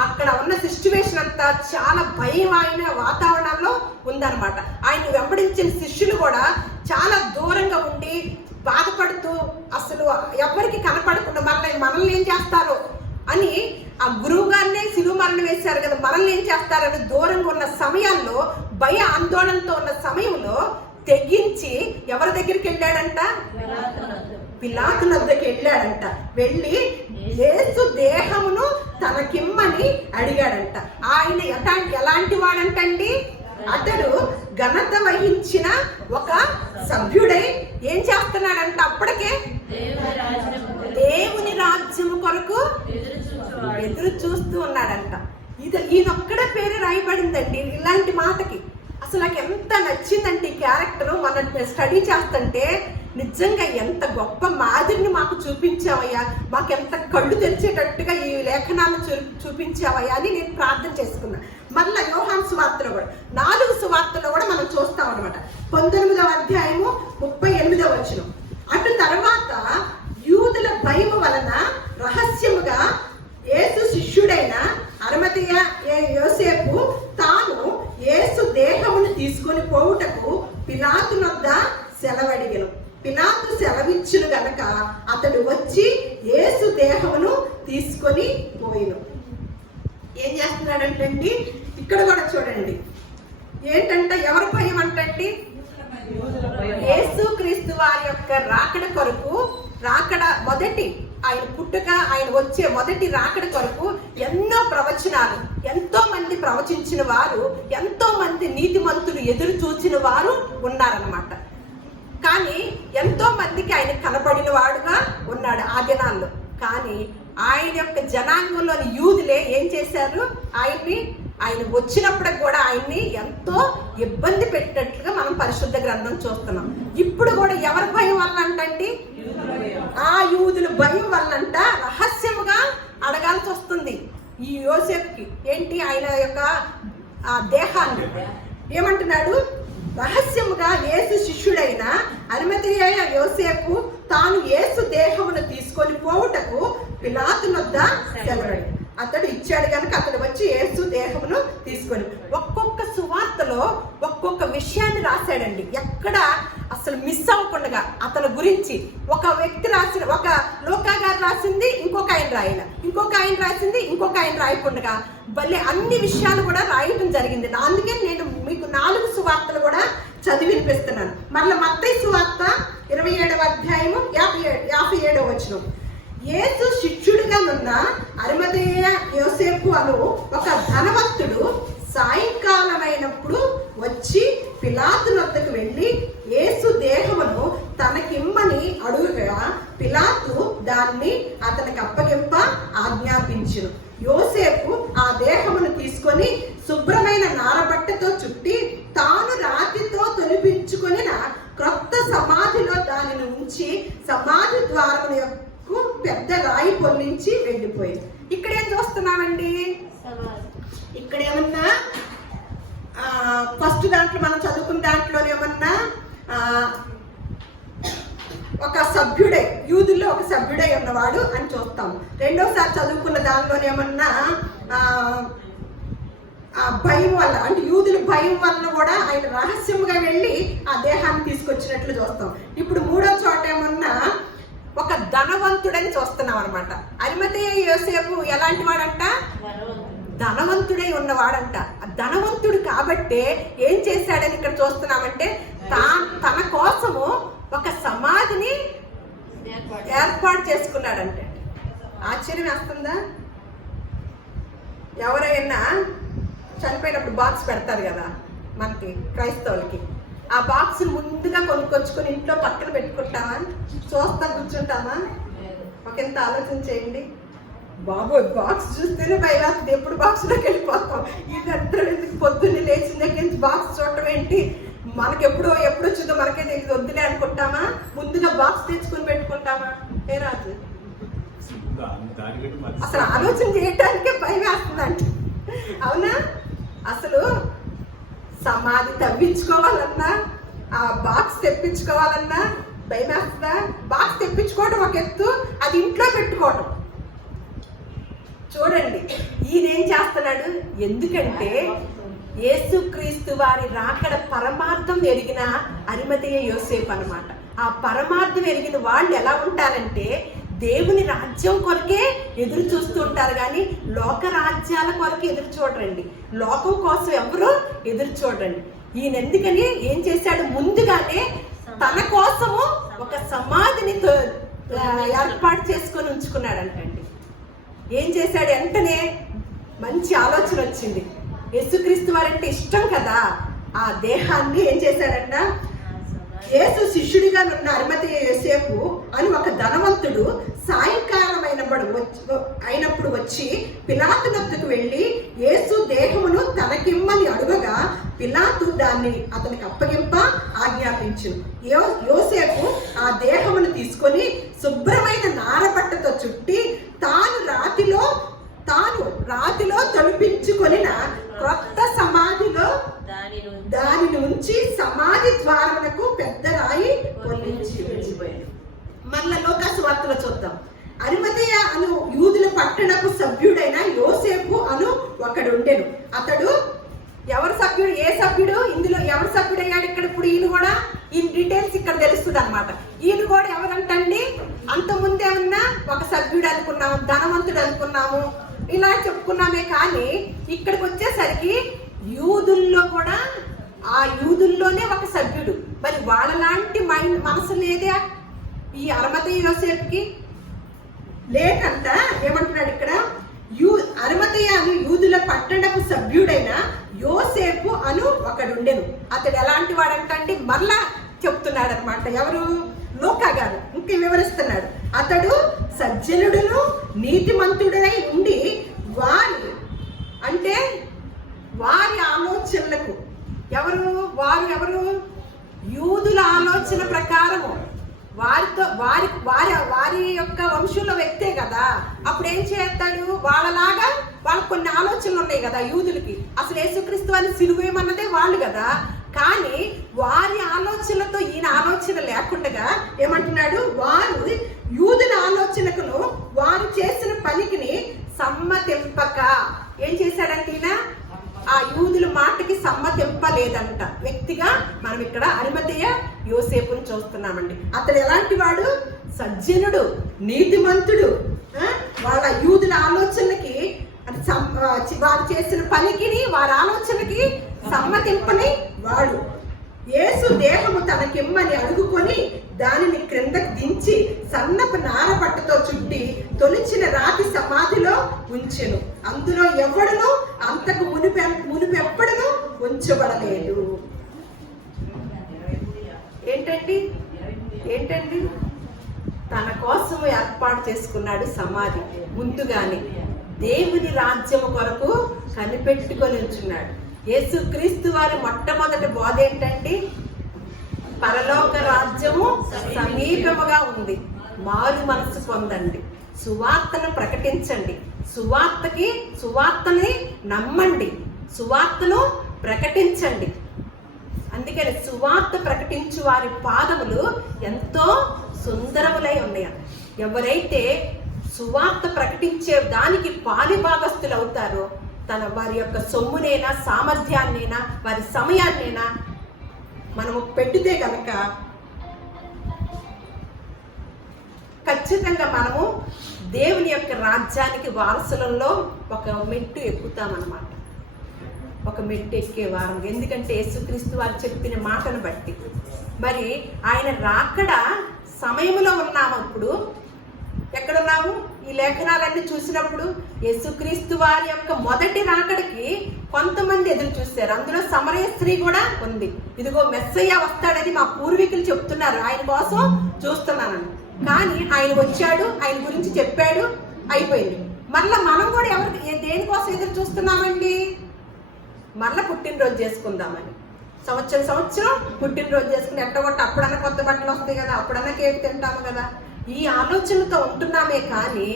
అక్కడ ఉన్న సిచ్యువేషన్ అంతా చాలా భయమైన వాతావరణంలో ఉందన్నమాట. ఆయన వెంబడించిన శిష్యులు కూడా చాలా దూరంగా ఉండి బాధపడుతూ అసలు ఎవరికి కనపడకుండా మనల్ని ఏం చేస్తారో అని, ఆ గురువు గారినే సిలువ మరణం వేశారు కదా, మనల్ని ఏం చేస్తారని దూరంగా ఉన్న సమయాల్లో, భయ ఆందోళనతో ఉన్న సమయంలో తెగించి ఎవరి దగ్గరికి వెళ్ళాడంట? పిలాతు వద్దకు వెళ్ళాడంట. వెళ్ళి యేసు దేహమును తనకిమ్మని అడిగాడంట. ఆయన ఎలాంటి వాడంటండి? అతడు ఘనత వహించిన ఒక సభ్యుడై ఏం చేస్తున్నాడంట? అప్పటికే దేవుని రాజ్యము కొరకు ఎదురు చూస్తూ ఉన్నాడంట. ఈయనొక్కడే పేరు రాయబడిందండి ఇలాంటి మాటకి. అసలు నాకు ఎంత నచ్చిందంటే ఈ క్యారెక్టర్. మనం స్టడీ చేస్తుంటే నిజంగా ఎంత గొప్ప మాదిరిని మాకు చూపించావయ్యా, మాకెంత కళ్ళు తెరిచేటట్టుగా ఈ లేఖనాలను చూపించావయ్యా అని నేను ప్రార్థన చేసుకున్నా. మళ్ళీ యోహాను సువార్తలో కూడా 4 సువార్తలో కూడా మనం చూస్తాం అనమాట. 19వ అధ్యాయము 38వ వచనం. అటు తర్వాత యూదుల భయము వలన రహస్యముగా యేసు శిష్యుడైన అరిమతయ యోసేపు తాను యేసు దేహమును తీసుకొని పోవుటకు పిలాతు వద్ద సెలవడిగెను. పిలాతు సెలవిచ్చును గనక అతడు వచ్చి యేసు దేహమును తీసుకొని పోయిను. ఏం చేస్తున్నాడంటండి ఇక్కడ కూడా చూడండి, ఏంటంట ఎవరి భయం అంటండి? యేసు క్రీస్తు వారి యొక్క రాకడ కొరకు, రాకడ మొదటి ఆయన పుట్టుక, ఆయన వచ్చే మొదటి రాకడ కొరకు ఎన్నో ప్రవచనాలు, ఎంతో మంది ప్రవచించిన వారు, ఎంతో మంది నీతిమంతులు ఎదురు చూచిన వారు ఉన్నారన్నమాట. కానీ ఎంతో మందికి ఆయన కనబడిన వాడుగా ఉన్నాడు ఆ దినాల్లో. కానీ ఆయన యొక్క జనాంగంలోని యూదులే ఏం చేశారు? ఆయన వచ్చినప్పటికి కూడా ఆయన్ని ఎంతో ఇబ్బంది పెట్టినట్లుగా మనం పరిశుద్ధ గ్రంథం చూస్తున్నాం. ఇప్పుడు కూడా ఎవరి భయం వల్ల అంటండి? ఆ యూదుల భయం వల్లంట రహస్యముగా అడగాల్సి వస్తుంది ఈ యోసేపుకి. ఏంటి? ఆయన యొక్క ఆ దేహాన్ని ఏమంటున్నాడు? రహస్యముగా యేసు శిష్యుడైన అరిమతయ యోసేపు తాను యేసు దేహమును తీసుకొని పోవుటకు పిలాతు వద్ద సెలవడి. అతడు ఇచ్చాడు కనుక అతడు వచ్చి యేసు దేహమును తీసుకొని. ఒక్కొక్క సువార్తలో ఒక్కొక్క విషయాన్ని రాశాడండి. ఎక్కడ అసలు మిస్ అవ్వకుండా అతని గురించి ఒక వ్యక్తి రాసిన, ఒక లోకా గారు రాసింది ఇంకొక ఆయన రాయన, ఇంకొక ఆయన రాసింది ఇంకొక ఆయన రాయకుండా భలే అన్ని విషయాలు కూడా రాయటం జరిగింది. అందుకే నేను మీకు 4 సువార్తలు కూడా చదివి వినిపిస్తున్నాను. మళ్ళీ మత్తయి సువార్త 27వ అధ్యాయము 57వ వచనం. యేసు శిష్యుడిగా ఉన్న అరిమతయ యోసేపు అను ఒక ధనవంతుడు సాయంకాలమైనప్పుడు వచ్చి పిలాతు వద్దకు వెళ్ళి యేసు దేహమును తనకిమ్మని అడుగుగా పిలాతు దాన్ని అతనికి అప్పగింప ఆజ్ఞాపించును. యోసేపు ఆ దేహమును తీసుకొని శుభ్రమైన నారబట్టతో చుట్టి తాను రాతితో తొలిపించుకొని క్రొత్త సమాధిలో దానిని ఉంచి సమాధి ద్వారముల పెద్ద రాయి పొల్లించి వెళ్ళిపోయింది. ఇక్కడ ఏం చూస్తున్నామండి? ఇక్కడ ఏమన్నా ఫస్ట్ దాంట్లో మనం చదువుకున్న దాంట్లో ఏమన్నా ఒక సభ్యుడై, యూదుల్లో ఒక సభ్యుడై ఉన్నవాడు అని చూస్తాము. రెండోసారి చదువుకున్న దానిలోనేమన్నా భయం వల్ల, అంటే యూదుల భయం వల్ల కూడా ఆయన రహస్యముగా వెళ్ళి ఆ దేహాన్ని తీసుకొచ్చినట్లు చూస్తాం. ఇప్పుడు 3వ చోట ఏమన్నా ఒక ధనవంతుడని చూస్తున్నాం అనమాట. అరిమతయ యోసేపు ఎలాంటి వాడంట? ధనవంతుడై ఉన్నవాడంట. ధనవంతుడు కాబట్టే ఏం చేశాడని ఇక్కడ చూస్తున్నామంటే తన కోసము ఒక సమాధిని ఏర్పాటు చేసుకున్నాడంటే. ఆశ్చర్యం వేస్తుందా? ఎవరైనా చనిపోయినప్పుడు బాక్స్ పెడతారు కదా మనకి క్రైస్తవులకి, ఆ బాక్స్ ముందుగా కొనుక్కొచ్చుకొని ఇంట్లో పక్కన పెట్టుకుంటామా? చూస్తా కూర్చుంటామా? ఒకంత ఆలోచన చేయండి బాబు. బాక్స్ చూస్తేనే భయవేస్తుంది, ఎప్పుడు బాక్స్లోకి వెళ్ళిపోతాం. ఇదంతా పొద్దున్నే లేచిన దగ్గర నుంచి బాక్స్ చూడటం ఏంటి, మనకి ఎప్పుడు వచ్చిందో మనకే తెలియదు, వద్దులే అనుకుంటామా? ముందుగా బాక్స్ తెచ్చుకొని పెట్టుకుంటామా? ఏ రాజు, అసలు ఆలోచన చేయటానికే భయం వేస్తుందంట. అవునా? అసలు సమాధి తవ్వించుకోవాలన్నా, ఆ బాక్స్ తెప్పించుకోవాలన్నా భయం వేస్తుందా? బాక్స్ తెప్పించుకోవడం ఒక ఎత్తు, అది ఇంట్లో పెట్టుకోవడం. చూడండి ఈయన ఏం చేస్తున్నాడు? ఎందుకంటే యేసుక్రీస్తు వారి రాకడ పరమార్థం ఎరిగిన అరిమతయ యోసేపు అన్నమాట. ఆ పరమార్థం ఎరిగిన వాళ్ళు ఎలా ఉంటారంటే దేవుని రాజ్యం కొరకే ఎదురు చూస్తూ ఉంటారు, కానీ లోక రాజ్యాల కొరకు ఎదురు చూడరండి. లోకం కోసం ఎవరు ఎదురు చూడరండి. ఈయన ఎందుకని ఏం చేశాడు? ముందుగానే తన కోసము ఒక సమాధిని ఏర్పాటు చేసుకొని ఉంచుకున్నాడంటండి. ఏం చేశాడు? వెంటనే మంచి ఆలోచన వచ్చింది. యేసుక్రీస్తు వారంటే ఇష్టం కదా, ఆ దేహాన్ని ఏం చేశాడంట? యేసు శిష్యుడిగా ఉన్న అరిమతయ యోసేపు అని ఒక ధనవంతుడు సాయంకాలం అయినప్పుడు వచ్చి పిలాతు వద్దకు వెళ్ళి యేసు దేహమును తనకిమ్మని అడుగగా పిలాతు దాన్ని అతనికి అప్పగింప ఆజ్ఞాపించు. యోసేపు ఆ దేహమును తీసుకొని శుభ్రమైన నారబట్టతో చుట్టి తాను రాతిలో తొలిపించుకొని క్రొత్త సమాధిలో దానిని ఉంచి సమాధి ద్వారమునకు పెద్ద రాయి పొల్లించి వెళ్ళిపోయాడు. మళ్ళా లోకా సువార్తలో చూద్దాం. అరిమతయ అను యూదుల పట్టణపు సభ్యుడైన యోసేపు అను ఒకడు ఉండెను. అతడు ఎవరు సభ్యుడు, ఏ సభ్యుడు, ఇందులో ఎవరు సభ్యుడు అయ్యాడు ఇక్కడ. ఇప్పుడు ఈయన కూడా ఈయన డీటెయిల్స్ ఇక్కడ తెలుస్తుంది అనమాట. ఈయన కూడా ఎవరంటండి, అంత ముందేమన్నా ఒక సభ్యుడు అనుకున్నాము, ధనవంతుడు అనుకున్నాము, ఇలా చెప్పుకున్నామే. కానీ ఇక్కడికి వచ్చేసరికి యూదుల్లో కూడా, ఆ యూదుల్లోనే ఒక సభ్యుడు. మరి వాళ్ళలాంటి మనసు లేదే ఈ అరిమతయి యోసేపుకి? లేకంట. ఏమంటున్నాడు ఇక్కడ, అరిమతయి అను యూదుల పట్టణపు సభ్యుడైన యోసేపు అను ఒకడుండెను. అతడు ఎలాంటి వాడంటే మరలా చెప్తున్నాడు అనమాట. ఎవరు? లూకా గారు ఇంకా వివరిస్తున్నాడు. అతడు సజ్జనుడును నీతిమంతుడై ఉండి వారి ఆలోచనలకు, ఎవరు యూదుల ఆలోచన ప్రకారము, వారి యొక్క వంశంలో వ్యక్తే కదా. అప్పుడు ఏం చేస్తాడు, వాళ్ళలాగా వాళ్ళకు కొన్ని ఆలోచనలు ఉన్నాయి కదా యూదులకి. అసలు యేసుక్రీస్తు వారిని సిలువేయమన్నదే వాళ్ళు కదా. కానీ వారి ఆలోచనలతో ఈయన ఆలోచన లేకుండా ఏమంటున్నాడు, వారు యూదుల ఆలోచనకును వారు చేసిన పనికిని సమ్మతింపక ఏం చేశాడంటే ఈయన ఆ యూదుల మాటకి సమ్మతింపలేదంట. వ్యక్తిగా మనం ఇక్కడ అరిమతయి యోసేపుని చూస్తున్నామండి. అతడు ఎలాంటి వాడు? సజ్జనుడు, నీతిమంతుడు. వాళ్ళ యూదుల ఆలోచనకి, వారు చేసిన పనికి, వారి ఆలోచనకి సమ్మతింపని వాడు. యేసు దేహము తనకిమ్మని అడుగుకొని దానిని క్రిందకు దించి సన్నపు నారపట్టుతో చుట్టి తొలిచిన రాతి సమాధిలో ఉంచెను. అందులో ఎవడును అంతకు మునుపెప్పడును ఉంచబడలేదు. ఏంటండి తన కోసం ఏర్పాటు చేసుకున్నాడు సమాధి. ముందుగానే దేవుని రాజ్యము కొరకు కనిపెట్టుకొని ఉంచున్నాడు. యేసుక్రీస్తు వారి మొట్టమొదటి బోధ ఏంటంటే, పరలోక రాజ్యము సమీపముగా ఉంది, మారు మనసు పొందండి, సువార్తను ప్రకటించండి, సువార్తని నమ్మండి, సువార్తను ప్రకటించండి. అందుకని సువార్త ప్రకటించు వారి పాదములు ఎంతో సుందరములై ఉన్నాయి. ఎవరైతే సువార్త ప్రకటించే దానికి పాలిభాగస్తులు అవుతారో, వారి యొక్క సొమ్మునైనా, సామర్థ్యాన్నైనా, వారి సమయాన్నైనా మనము పెడితే కనుక ఖచ్చితంగా మనము దేవుని యొక్క రాజ్యానికి వారసులలో ఒక మెట్టు ఎక్కుతామన్నమాట. ఒక మెట్టు ఎక్కే వారం. ఎందుకంటే యేసుక్రీస్తు వారు చెప్పిన మాటను బట్టి. మరి ఆయన రాకడ సమయంలో ఉన్నాము. ఇప్పుడు ఎక్కడున్నాము? ఈ లేఖనాలన్నీ చూసినప్పుడు యేసుక్రీస్తు వారి యొక్క మొదటి రాకడికి కొంతమంది ఎదురు చూశారు. అందులో సమరయ స్త్రీ కూడా ఉంది. ఇదిగో మెస్సయ్య వస్తాడని మా పూర్వీకులు చెప్తున్నారు, ఆయన కోసం చూస్తున్నానని. కానీ ఆయన వచ్చాడు, ఆయన గురించి చెప్పాడు, అయిపోయింది. మళ్ళీ మనం కూడా దేనికోసం ఎదురు చూస్తున్నామండి? మళ్ళీ పుట్టినరోజు చేసుకుందామని. సంవత్సరం పుట్టినరోజు చేసుకుని ఎట్టగొట్ట అప్పుడన్నా కొత్త బట్టలు వస్తాయి కదా, అప్పుడన్నా కేక్ తింటాము కదా, ఈ ఆలోచనతో ఉంటున్నామే. కానీ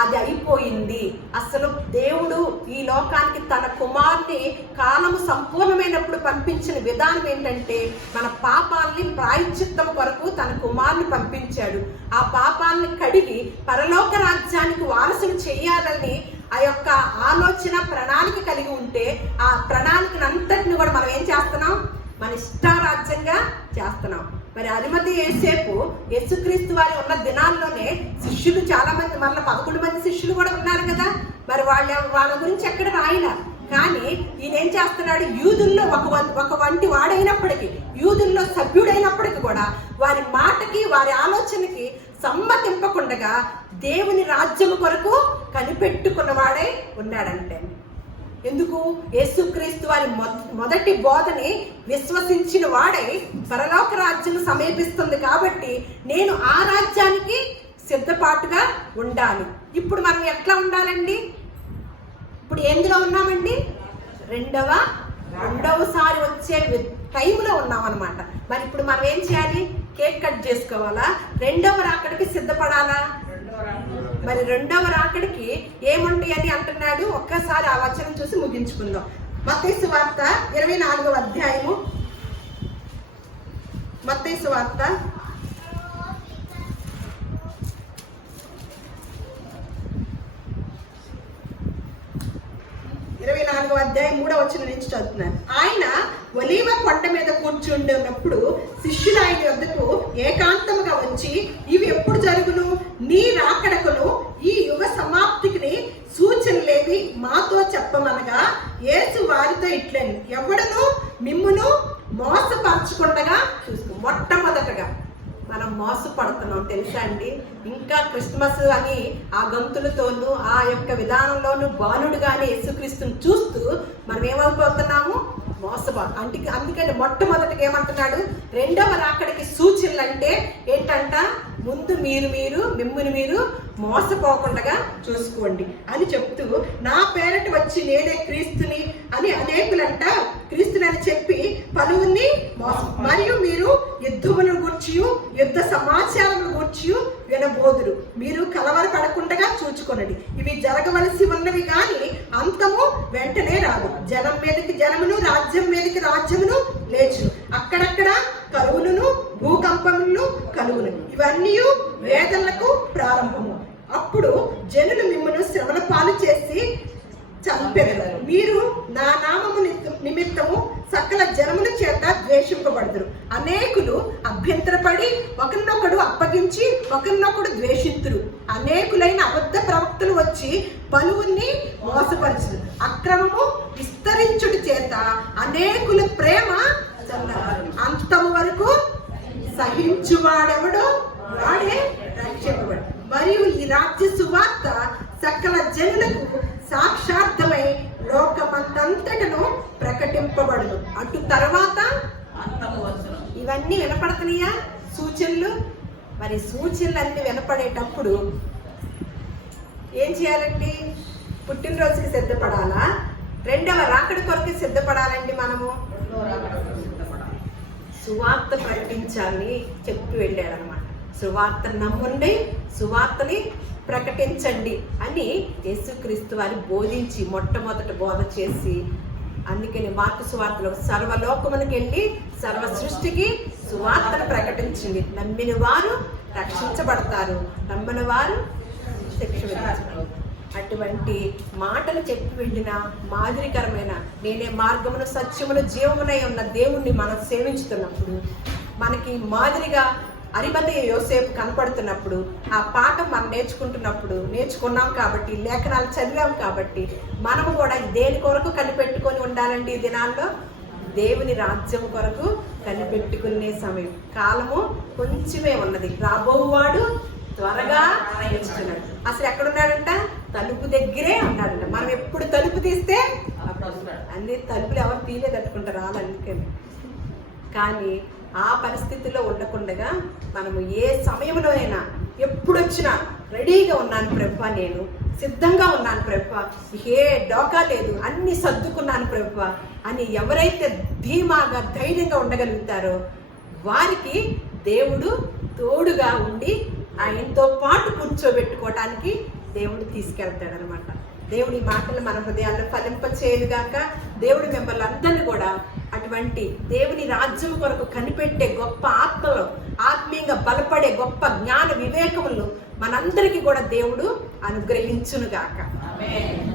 అది అయిపోయింది. అసలు దేవుడు ఈ లోకానికి తన కుమారుని కాలము సంపూర్ణమైనప్పుడు పంపించిన విధానం ఏంటంటే, మన పాపాలని ప్రాయశ్చిత్తం కొరకు తన కుమారుని పంపించాడు. ఆ పాపాలని కడిగి పరలోక రాజ్యానికి వారసులు చేయాలని ఆ యొక్క ఆలోచన, ప్రణాళిక కలిగి ఉంటే, ఆ ప్రణాళికనంతటిని కూడా మనం ఏం చేస్తున్నాం? మన ఇష్టారాజ్యంగా చేస్తున్నాం. మరి అరిమతయి యోసేపు యేసుక్రీస్తు వారి ఉన్న దినాల్లోనే శిష్యులు చాలా మంది, మళ్ళీ 11 మంది శిష్యులు కూడా ఉన్నారు కదా. మరి వాళ్ళ గురించి ఎక్కడ రాయలా. కానీ ఈయన ఏం చేస్తున్నాడు? యూదుల్లో ఒక వంటి వాడైనప్పటికీ, యూదుల్లో సభ్యుడైనప్పటికీ కూడా వారి మాటకి, వారి ఆలోచనకి సమ్మతింపకుండా దేవుని రాజ్యము కొరకు కనిపెట్టుకున్నవాడై ఉన్నాడంటే. ఎందుకు? యేసుక్రీస్తు వారి మొదటి బోధని విశ్వసించిన వాడై పరలోక రాజ్యం సమీపిస్తుంది కాబట్టి నేను ఆ రాజ్యానికి సిద్ధపాటుగా ఉండాలి. ఇప్పుడు మనం ఎట్లా ఉండాలండి? ఇప్పుడు ఎందులో ఉన్నామండి? రెండవసారి వచ్చే టైంలో ఉన్నాం అనమాట. మరి ఇప్పుడు మనం ఏం చేయాలి? కేక్ కట్ చేసుకోవాలా? రెండవ రాకడికి సిద్ధపడాలా? మరి రెండవ రాకడికి ఏముంటాయి అని అంటున్నాడు. ఒక్కసారి ఆ వచనం చూసి ముగించుకుందాం. మత్తయి సువార్త 24వ అధ్యాయము. మత్తయి సువార్త 24 4:3 నుంచి చదువుతున్నాను. ఆయన ఒలీవ కొండ మీద కూర్చుండినప్పుడు శిష్యులు ఆయన వద్దకు ఏకాంతముగా వచ్చి, ఇవి ఎప్పుడు జరుగును? నీ రాకడకును ఈ యుగ సమాప్తికి సూచనలేవి మాతో చెప్పమనగా, యేసు వారితో ఇట్లని, ఎవడను మిమ్మును మోసపరచుకుండగా చూసుకో. మొట్టమొదటగా మనం మోసపడుతున్నాం తెలుసా అండి. ఇంకా క్రిస్మస్ అని ఆ గంతులతోనూ ఆ యొక్క విధానంలోనూ బాలుడుగానే యేసుక్రీస్తుని చూస్తూ మనం ఏమైపోతున్నాము? అందుకని మొట్టమొదటిగా ఏమంటున్నాడు? రెండవ రాకడికి సూచనలు అంటే ఏంటంట? ముందు మిమ్మల్ని మీరు మోసపోకుండా చూసుకోండి అని చెప్తూ, నా పేరట వచ్చి నేనే క్రీస్తుని అని అనేకులంట క్రీస్తుని చెప్పి పలువురిని మరియు మీరు యుద్ధములను గూర్చి యుద్ధ సమాచారమును గూర్చి వినబోదురు. మీరు కలవరపడకుండా చూచుకొనండి. ఇవి జరగవలసి ఉన్నవి కానీ అంతము వెంటనే రాదు. జనం మీదకి జనమును, రాజ్యం మీదకి రాజ్యమును లేచును. అక్కడక్కడ కరువులను, భూకంపములను కలుగును. ఇవన్నీ వేదనలకు ప్రారంభము. అప్పుడు జనులు మిమ్మల్ని శ్రమల పాలు చేసి చంపెదరు. మీరు నా నామము నిమిత్తము సకల జనముల చేత ద్వేషింపబడదురు. అనేకులు అభ్యంతరపడి ఒకరినొకడు అప్పగించి ఒకరినొకడు ద్వేషింతురు. అనేకులైన అబద్ధ ప్రవక్తలు వచ్చి పలువురిని మోసపరచురు. అక్రమము విస్తరించుడి చేత అనేకుల ప్రేమ అంతము వరకు సహించువాడెవడో వాడే రక్షింపబడు. మరియు ఈ రాజ్య సువార్త సకల జనులకు సాక్షార్థమై లోకమంతటను ప్రకటింపబడును. అటు తర్వాత ఇవన్నీ వినపడుతున్నాయా సూచనలు? మరి సూచనలు అన్ని వినపడేటప్పుడు ఏం చేయాలండి? పుట్టినరోజుకి సిద్ధపడాలా? రెండవ రాకడి కొరకు సిద్ధపడాలండి. మనము సువార్త ప్రకటించాలని చెప్పి వెళ్ళాడనమాట. సువార్త నమ్ముండి సువార్తని ప్రకటించండి అని యేసుక్రీస్తు వారి బోధించి మొట్టమొదట బోధ చేసి, అందుకని మార్కు సువార్తలో సర్వలోకమునికి వెళ్ళి సర్వ సృష్టికి సువార్తను ప్రకటించింది. నమ్మిన వారు రక్షించబడతారు, నమ్మని వారు శిక్ష విధించబడతారు. అటువంటి మాటలు చెప్పి వెళ్ళిన మాదిరికరమైన నేనే మార్గమును సత్యమును జీవమునై ఉన్న దేవుణ్ణి మనం సేవించుతున్నప్పుడు, మనకి మాదిరిగా అరిమతయ యోసేపు కనపడుతున్నప్పుడు, ఆ పాఠం మనం నేర్చుకున్నాం కాబట్టి, లేఖనాలు చదివాం కాబట్టి, మనము కూడా దేని కొరకు కనిపెట్టుకొని ఉండాలండి? ఈ దినాల్లో దేవుని రాజ్యం కొరకు కనిపెట్టుకునే సమయం. కాలము కొంచెమే ఉన్నది, రాబోవాడు త్వరగా రాయించుకున్నాడు. అసలు ఎక్కడున్నాడంట? తలుపు దగ్గరే ఉన్నాడంట. మనం ఎప్పుడు తలుపు తీస్తే అన్ని తలుపులు ఎవరు తీయలేదట్టుకుంటారు అందుకని. కానీ ఆ పరిస్థితిలో ఉండకుండా మనము ఏ సమయంలో అయినా ఎప్పుడు వచ్చినా రెడీగా ఉన్నాను ప్రభువా, నేను సిద్ధంగా ఉన్నాను ప్రభువా, ఏ డోకా లేదు, అన్ని సర్దుకున్నాను ప్రభువా అని ఎవరైతే ధీమాగా ధైర్యంగా ఉండగలుగుతారో వారికి దేవుడు తోడుగా ఉండి ఆయనతో పాటు కూర్చోబెట్టుకోవటానికి దేవుడు తీసుకెళ్తాడనమాట. దేవుడి మాటలు మన హృదయాల్లో ఫలింపచేయుగాక. దేవుడి మిమ్మల్ని అందరినీ కూడా అటువంటి దేవుని రాజ్యం కొరకు కనిపెట్టే గొప్ప ఆత్మలో ఆత్మీయంగా బలపడే గొప్ప జ్ఞాన వివేకములను మనందరికీ కూడా దేవుడు అనుగ్రహించునుగాక. ఆమేన్.